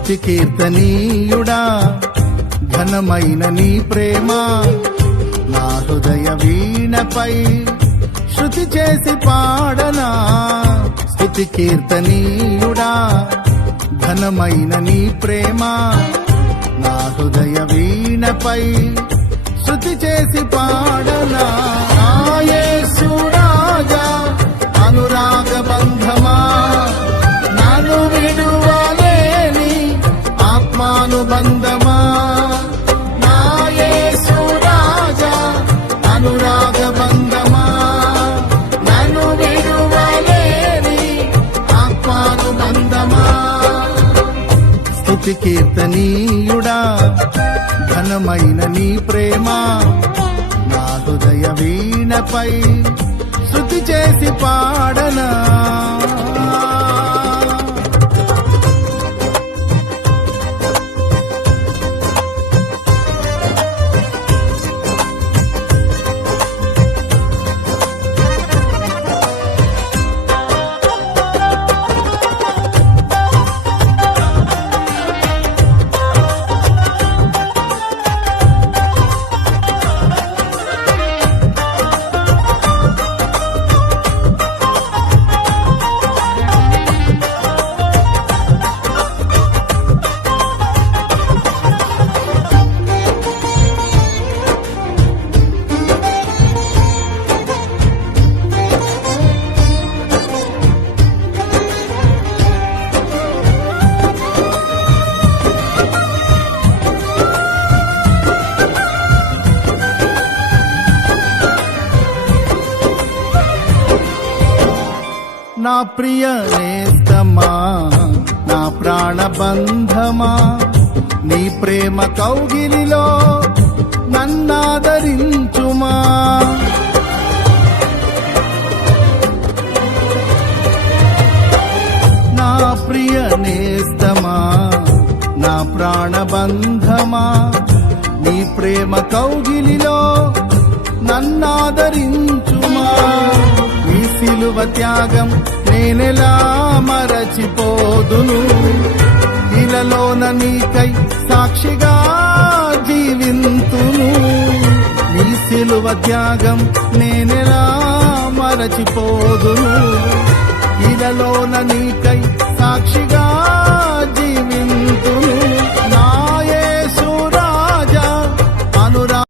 స్తుతి కీర్తనీయుడా ఘనమైన నీ ప్రేమ నా హృదయ వీణపై శృతి చేసి పాడనా. స్తుతి కీర్తనీయుడా ఘనమైన నీ ప్రేమ నా హృదయ వీణపై శృతి చేసి పాడనా. యేసు రాజా అనురాగ బంధమా నన్ను విడువలేని ఆత్మానుబంధమా. నా యేసు రాజా అనురాగ బంధమా నన్ను విడువలేని ఆత్మానుబంధమా. స్తుతి కీర్తనీయుడా ఘనమైన నీ ప్రేమ నా హృదయ వీణపై శృతి చేసి పాడనా. నా ప్రియ నేస్తమా నా ప్రాణబంధమా నీ ప్రేమ కౌగిలిలో నన్నాదరించుమా. నా ప్రియ నేస్తమా నా ప్రాణబంధమా నీ ప్రేమ కౌగిలిలో నన్నాదరించుమా. నీ సిలువ త్యాగం నేనెలా మరచిపోదును, ఇలలోన నీకై సాక్షిగా జీవింతును. నీ సిలువ త్యాగం నేనెలా మరచిపోదును, ఇలలోన నీకై సాక్షిగా